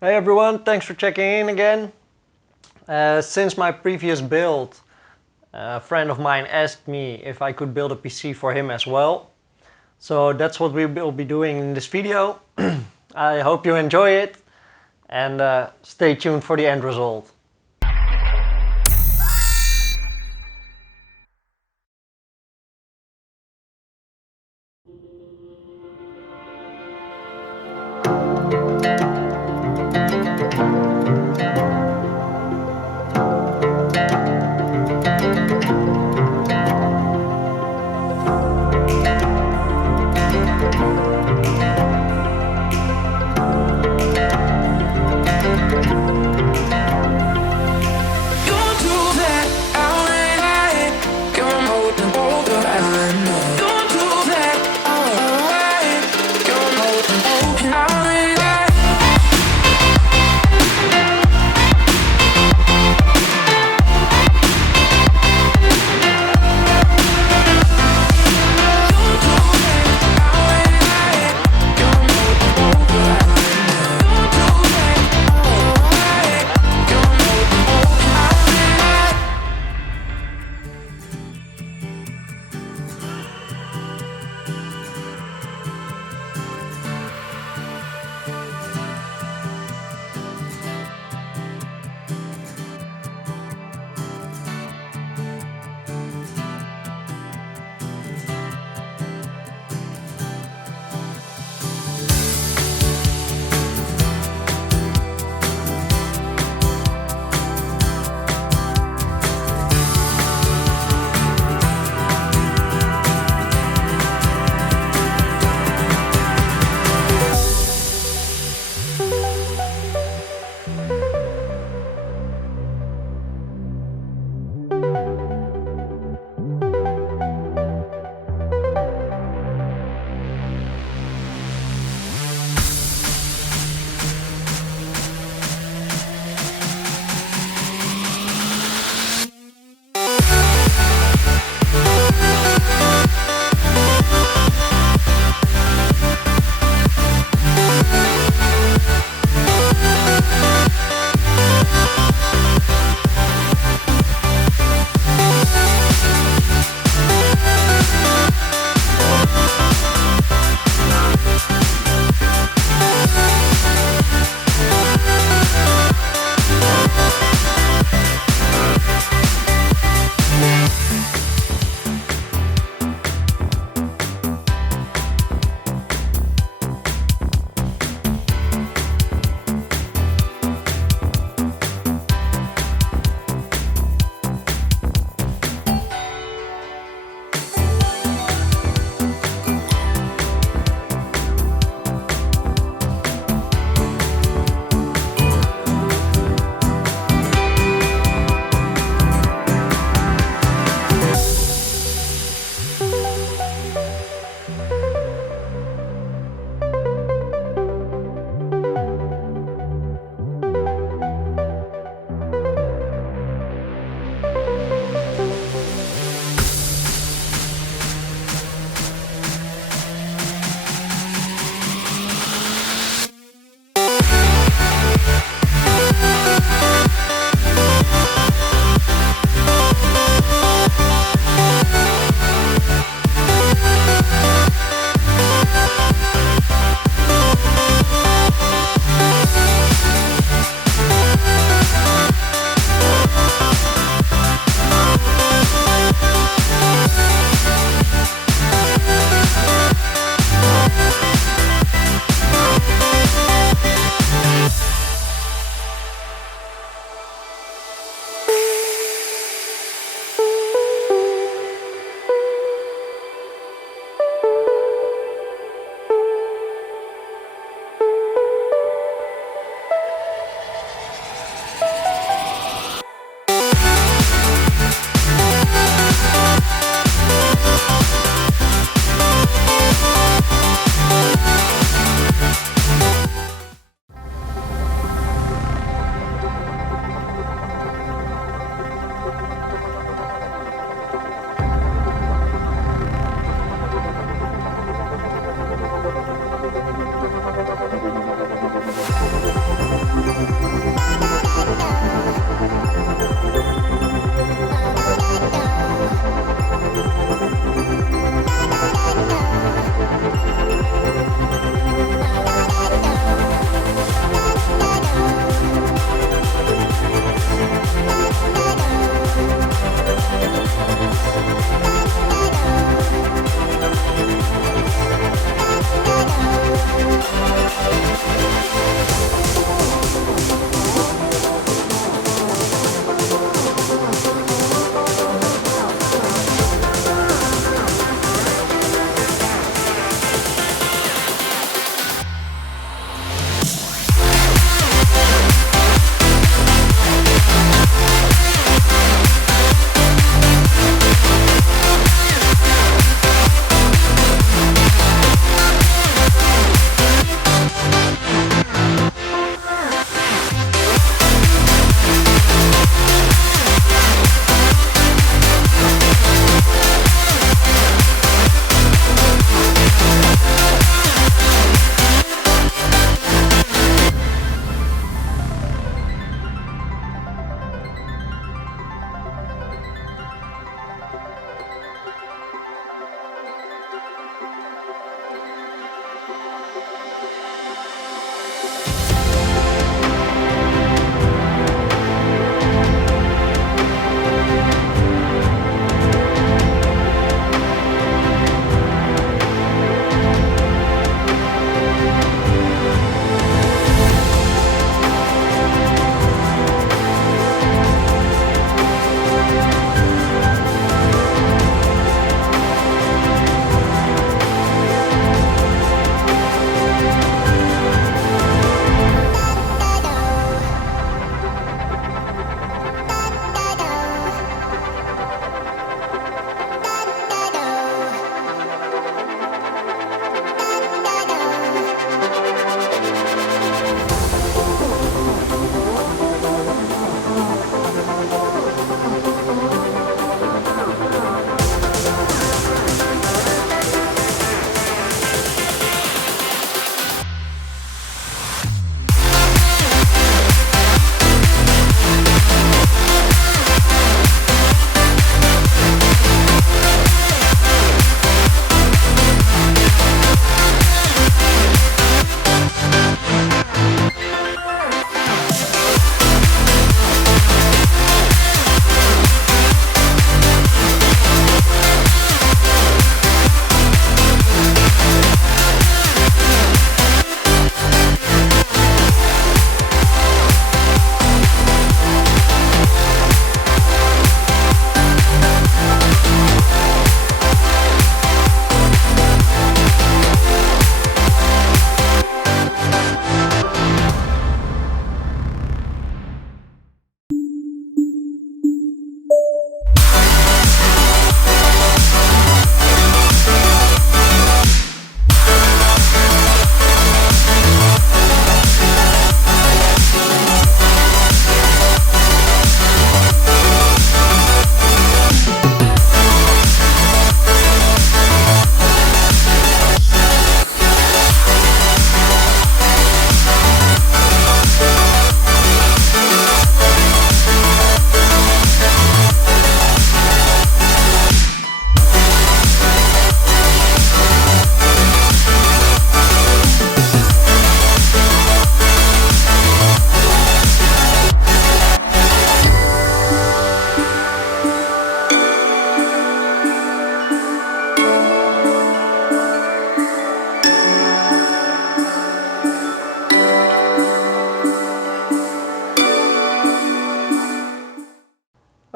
Hey everyone, thanks for checking in again. Since my previous build, a friend of mine asked me if I could build a PC for him as well. So that's what we will be doing in this video. I hope you enjoy it and stay tuned for the end result.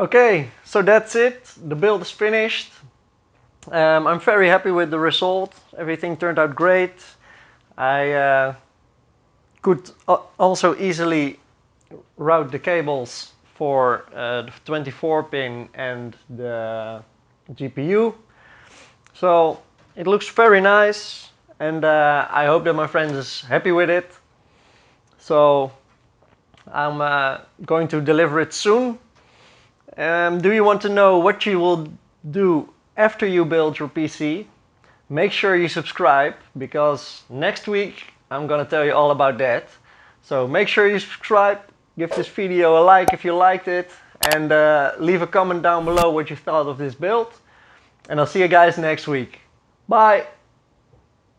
Okay, so that's it. The build is finished. I'm very happy with the result. Everything turned out great. I could also easily route the cables for the 24 pin and the GPU. So it looks very nice, and I hope that my friend is happy with it. So I'm going to deliver it soon. Do you want to know what you will do after you build your PC? Make sure you subscribe, because next week I'm gonna tell you all about that. So make sure you subscribe, give this video a like if you liked it, and leave a comment down below what you thought of this build. And I'll see you guys next week. Bye!